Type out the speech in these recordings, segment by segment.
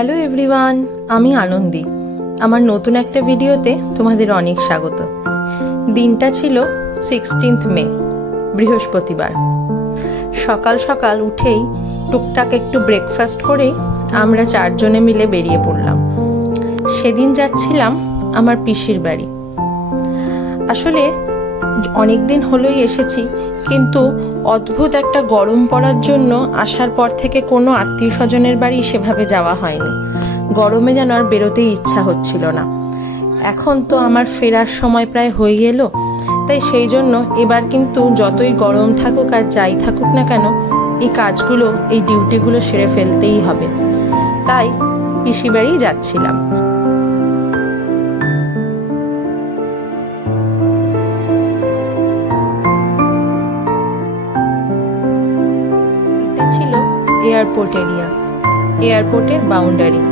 Hello everyone, আমি আনন্দী। আমার নতুন একটা ভিডিওতে তোমাদের অনেক স্বাগত। দিনটা ছিল 16 মে, বৃহস্পতিবার। সকাল সকাল উঠেই টুকটাক একটু ব্রেকফাস্ট করে আমরা চারজনে মিলে বেরিয়ে পড়লাম। সেদিন যাচ্ছিলাম আমার পিসির বাড়ি। আসলে অনেক দিন হলোই এসেছি, কিন্তু অদ্ভুত একটা গরম পড়ার জন্য আসার পর থেকে কোনো আত্মীয় স্বজনের বাড়ি সেভাবে যাওয়া হয়নি। গরমে যেন আর বেরোতেই ইচ্ছা হচ্ছিল না। এখন তো আমার ফেরার সময় প্রায় হয়ে গেল, তাই সেই জন্য এবার কিন্তু যতই গরম থাকুক আর যাই থাকুক না কেন, এই কাজগুলো, এই ডিউটিগুলো সেরে ফেলতেই হবে। তাই পিসি বাড়ি যাচ্ছিলাম। এটা ছিল এয়ারপোর্ট এরিয়া, এয়ারপোর্টের বাউন্ডারি।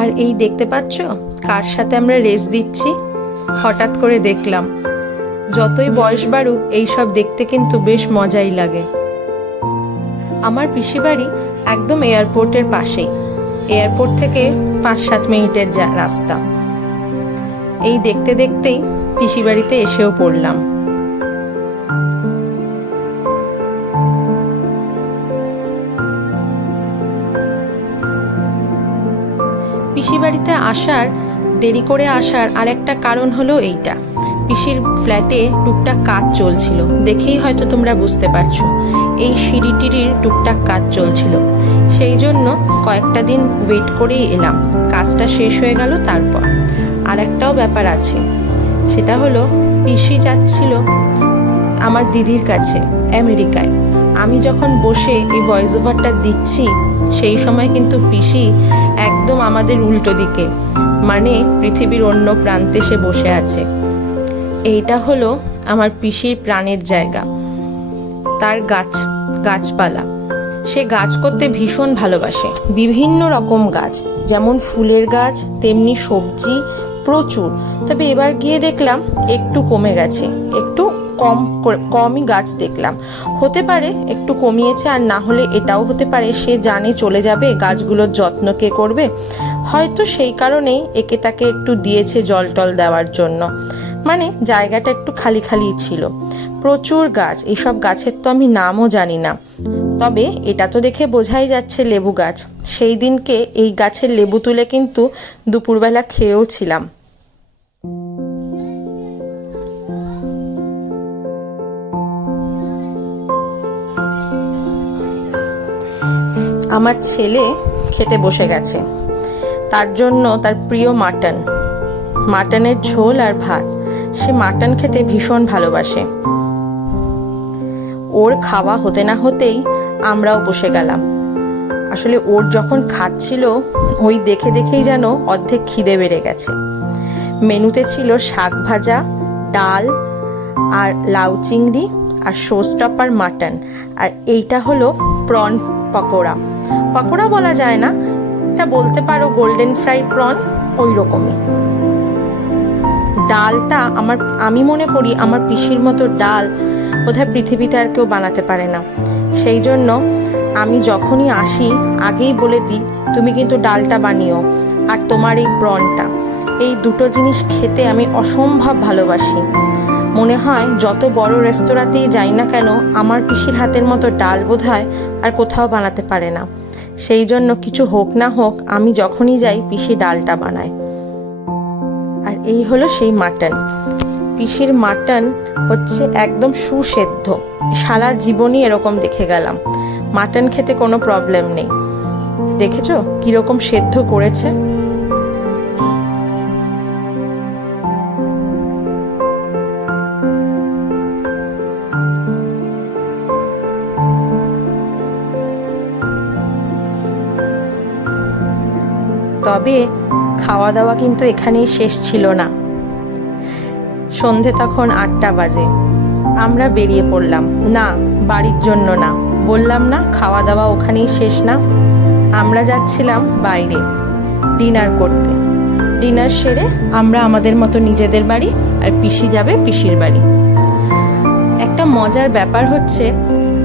আর এই দেখতে পাচ্ছ কার সাথে আমরা রেস দিচ্ছি। হঠাৎ করে দেখলাম, যতই বয়স বাড়ুক এইসব দেখতে কিন্তু বেশ মজাই লাগে। আমার পিসি বাড়ি একদম এয়ারপোর্টের পাশেই, এয়ারপোর্ট থেকে 5-7 মিনিটের রাস্তা। এই দেখতে দেখতেই পিসি বাড়িতে এসেও পড়লাম। পিসি বাড়িতে দেরি করে আসার আর একটা কারণ হলো এইটা, পিসির ফ্ল্যাটে টুকটাক কাজ চলছিল। দেখেই হয়তো তোমরা বুঝতে পারছো, এই সিঁড়িটির টুকটাক কাজ চলছিল। সেই জন্য কয়েকটা দিন ওয়েট করেই এলাম, কাজটা শেষ হয়ে গেল। তারপর আর একটাও ব্যাপার আছে, সেটা হলো পিসি যাচ্ছিল আমার দিদির কাছে আমেরিকায়। আমি যখন বসে এই ভয়েস ওভারটা দিচ্ছি, সেই সময় কিন্তু পিসি একদম আমাদের উল্টো দিকে, মানে পৃথিবীর অন্য প্রান্তে সে বসে আছে। এইটা হলো আমার পিসির প্রাণের জায়গা, তার গাছপালা। সে গাছ করতে ভীষণ ভালোবাসে, বিভিন্ন রকম গাছ, যেমন ফুলের গাছ তেমনি সবজি প্রচুর। তবে এবার গিয়ে দেখলাম একটু কমে গেছে, একটু কমই গাছ দেখলাম। হতে পারে একটু কমিয়েছে, আর না হলে এটাও হতে পারে সে জানে চলে যাবে, গাছগুলোর যত্ন কে করবে। হয়তো সেই কারণেই একে তাকে একটু দিয়েছে জল টল দেওয়ার জন্য, মানে জায়গাটা একটু খালি খালি ছিল। প্রচুর গাছ, এইসব গাছের তো আমি নামও জানি না, তবে এটা তো দেখে বোঝাই যাচ্ছে লেবু গাছ। সেই দিনকে এই গাছের লেবু তুলে কিন্তু দুপুরবেলা খেয়েও ছিলাম। আমার ছেলে খেতে বসে গেছে, তার জন্য তার প্রিয় মাটনের ঝোল আর ভাত। সে মাটন খেতে ভীষণ ভালোবাসে। ওর খাওয়া হতে না হতেই আমরাও বসে গেলাম। আসলে ওর যখন খাচ্ছিল, ওই দেখে দেখেই যেন অর্ধেক খিদে বেড়ে গেছে। মেনুতে ছিল শাক ভাজা, ডাল আর লাউ চিংড়ি আর শোস্টপার মাটন, আর এইটা হলো প্রন পকোড়া বলা যায় না, এটা বলতে পারো গোল্ডেন ফ্রাই প্রন, ওই রকমই। ডালটা আমি মনে করি আমার পিসির মতো ডাল বোধহয় পৃথিবীতে আর কেউ বানাতে পারে না। সেই জন্য আমি যখনই আসি আগেই বলে দিই, তুমি কিন্তু ডালটা বানিও, আর তোমার এই প্রনটা। এই দুটো জিনিস খেতে আমি অসম্ভব ভালোবাসি। মনে হয় যত বড় রেস্তোরাঁতেই যাই না কেন, আমার পিসির হাতের মতো ডাল বোধহয় আর কোথাও বানাতে পারে না। সেই জন্য কিছু হোক না হোক, আমি যখনই যাই পিসি ডালটা বানায়। আর এই হলো সেই মাটন। পিসির মাটন হচ্ছে একদম সুসেদ্ধ, সারা জীবনই এরকম দেখে গেলাম। মাটন খেতে কোনো প্রবলেম নেই। দেখেছো কিরকম সেদ্ধ করেছে। তবে খাওয়া দাওয়া কিন্তু এখানেই শেষ ছিল না। সন্ধে তখন 8টা বাজে। আমরা বেরিয়ে পড়লাম। না, বাড়ির জন্য না, বললাম না খাওয়া দাওয়া ওখানেই শেষ না। আমরা যাচ্ছিলাম বাইরে ডিনার করতে। ডিনার সেরে আমরা আমাদের মতো নিজেদের বাড়ি, আর পিসি যাবে পিসির বাড়ি। একটা মজার ব্যাপার হচ্ছে,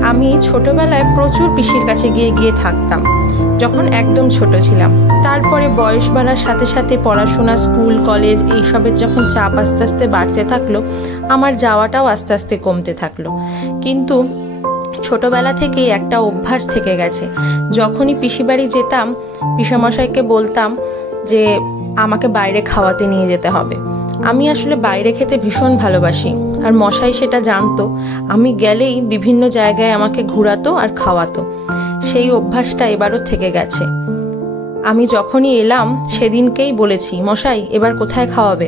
আমি ছোটবেলায় প্রচুর পিসির কাছে গিয়ে থাকতাম যখন একদম ছোট ছিলাম। তারপরে বয়স বাড়ার সাথে সাথে পড়াশোনা, স্কুল, কলেজ এইসবের যখন চাপ আস্তে আস্তে বাড়তে থাকলো, আমার যাওয়াটাও আস্তে আস্তে কমতে থাকলো। কিন্তু ছোটবেলা থেকেই একটা অভ্যাস থেকে গেছে, যখনই পিসি বাড়ি যেতাম পিসামশাইকে বলতাম যে আমাকে বাইরে খাওয়াতে নিয়ে যেতে হবে। আমি আসলে বাইরে খেতে ভীষণ ভালোবাসি, আর মশাই সেটা জানতো। আমি গেলেই বিভিন্ন জায়গায় আমাকে ঘোরাতো আর খাওয়াতো। সেই অভ্যাসটা এবারও থেকে গেছে। আমি যখনই এলাম সেদিনকেই বলেছি, মশাই এবার কোথায় খাওয়াবে?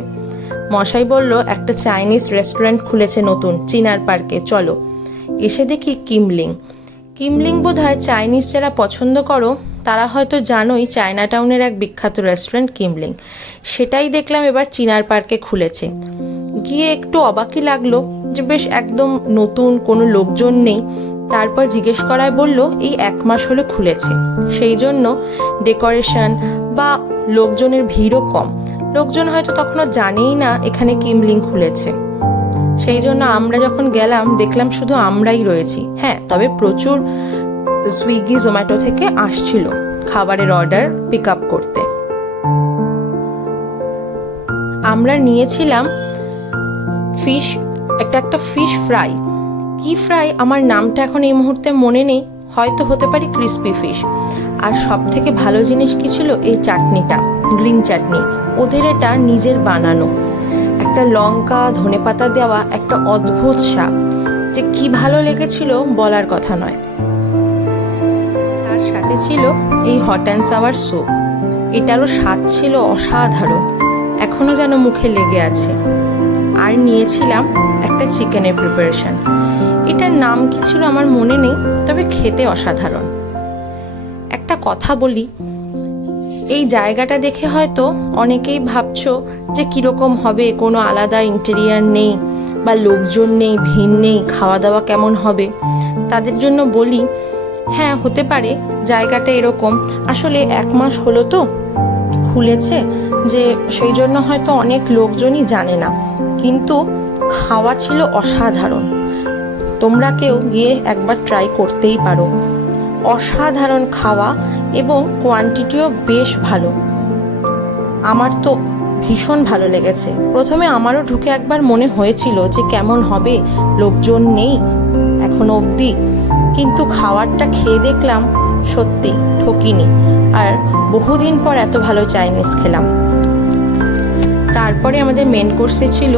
মশাই বলল, একটা চাইনিজ রেস্টুরেন্ট খুলেছে নতুন চিনার পার্কে, চলো। এসে দেখি কিমলিং বোধহয় চাইনিজ যারা পছন্দ করো তারা হয়তো জানোই, চায়না টাউনের এক বিখ্যাত রেস্টুরেন্ট কিমলিং। সেটাই দেখলাম এবার চিনার পার্কে খুলেছে। গিয়ে একটু অবাকই লাগলো যে বেশ একদম নতুন, কোনো লোকজন নেই। তারপর জিজ্ঞেস করায় বলল এই 1 মাস হলো খুলেছে, সেই জন্য ডেকোরেশন বা লোকজনের ভিড়ও কম। লোকজন হয়তো তখনও জানেই না এখানে কিমলিং খুলেছে। সেই জন্য আমরা যখন গেলাম দেখলাম শুধু আমরাই রয়েছি। হ্যাঁ, তবে প্রচুর সুইগি, জোম্যাটো থেকে আসছিল খাবারের অর্ডার পিক আপ করতে। আমরা নিয়েছিলাম ফিশ, একটা ফিশ ফ্রাই। কি ফ্রাই আমার নামটা এখন এই মুহূর্তে মনে নেই, হয়তো হতে পারে ক্রিস্পি ফিশ। আর সব থেকে ভালো জিনিস কি ছিল, এই চাটনিটা, গ্রিন চাটনি। ওদের এটা নিজের বানানো, একটা লঙ্কা ধনেপাতা দেওয়া একটা অদ্ভুত স্বাদ, যে কি ভালো লেগেছিল বলার কথা নয়। তার সাথে ছিল এই হট অ্যান্ড সাওয়ার স্যুপ। এটারও স্বাদ ছিল অসাধারণ, এখনো যেন মুখে লেগে আছে। আর নিয়েছিলাম একটা চিকেনের প্রিপারেশন। এটার নাম কি ছিল আমার মনে নেই, তবে খেতে অসাধারণ। একটা কথা বলি, এই জায়গাটা দেখে হয়তো অনেকেই ভাবছো যে কিরকম হবে, কোনো আলাদা ইন্টেরিয়ার নেই বা লোকজন নেই, ভিড় নেই, খাওয়া দাওয়া কেমন হবে। তাদের জন্য বলি, হ্যাঁ হতে পারে জায়গাটা এরকম। আসলে 1 মাস হলো তো খুলেছে, যে সেই জন্য হয়তো অনেক লোকজনই জানে না, কিন্তু খাওয়া ছিল অসাধারণ। তোমরা কেউ গিয়ে একবার ট্রাই করতেই পারো। অসাধারণ খাওয়া এবং কোয়ান্টিটিও বেশ ভালো। আমার তো ভীষণ ভালো লেগেছে। প্রথমে আমারও ঢুকে একবার মনে হয়েছিল যে কেমন হবে, লোকজন নেই এখনো অবধি, কিন্তু খাবারটা খেয়ে দেখলাম সত্যি ঠকিনি। আর বহুদিন পর এত ভালো চাইনিজ খেলাম। তারপরে আমাদের মেন কোর্সে ছিল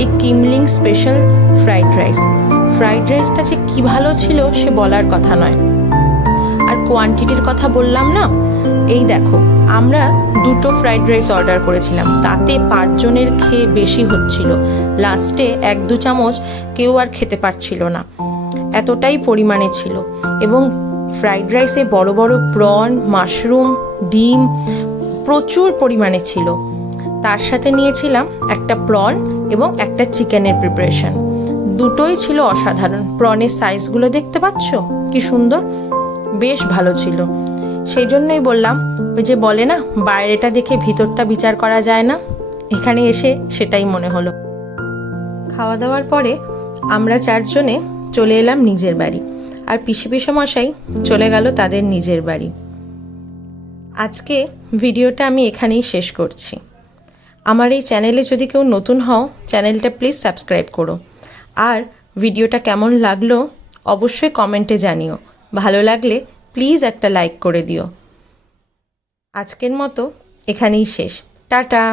এই কিমলিং স্পেশাল ফ্রাইড রাইস। ফ্রাইড রাইসটা যে কি ভালো ছিল সে বলার কথা নয়। আর কোয়ান্টিটির কথা বললাম না, এই দেখো আমরা 2টো ফ্রাইড রাইস অর্ডার করেছিলাম, তাতে 5 জনের খেয়ে বেশি হচ্ছিল। লাস্টে 1-2 চামচ কেউ আর খেতে পারছিল না, এতটাই পরিমাণে ছিল। এবং ফ্রাইড রাইসে বড় বড় প্রন, মাশরুম, ডিম প্রচুর পরিমাণে ছিল। তার সাথে নিয়েছিলাম একটা প্রন এবং একটা চিকেনের প্রিপারেশন। দুটোই ছিল অসাধারণ। প্রনের সাইজগুলো দেখতে পাচ্ছ কি সুন্দর, বেশ ভালো ছিল। সেই জন্যই বললাম, ওই যে বলে না বাইরেটা দেখে ভিতরটা বিচার করা যায় না, এখানে এসে সেটাই মনে হলো। খাওয়া দাওয়ার পরে আমরা 4 জনে চলে এলাম নিজের বাড়ি, আর পিসেমশাই চলে গেল তাদের নিজের বাড়ি। আজকে ভিডিওটা আমি এখানেই শেষ করছি। আমার এই চ্যানেলে যদি কেউ নতুন হও, চ্যানেলটা প্লিজ সাবস্ক্রাইব করো। আর ভিডিওটা কেমন লাগলো অবশ্যই কমেন্টে জানিও। ভালো লাগলে প্লিজ একটা লাইক করে দিও। আজকের মতো এখানেই শেষ। টাটা।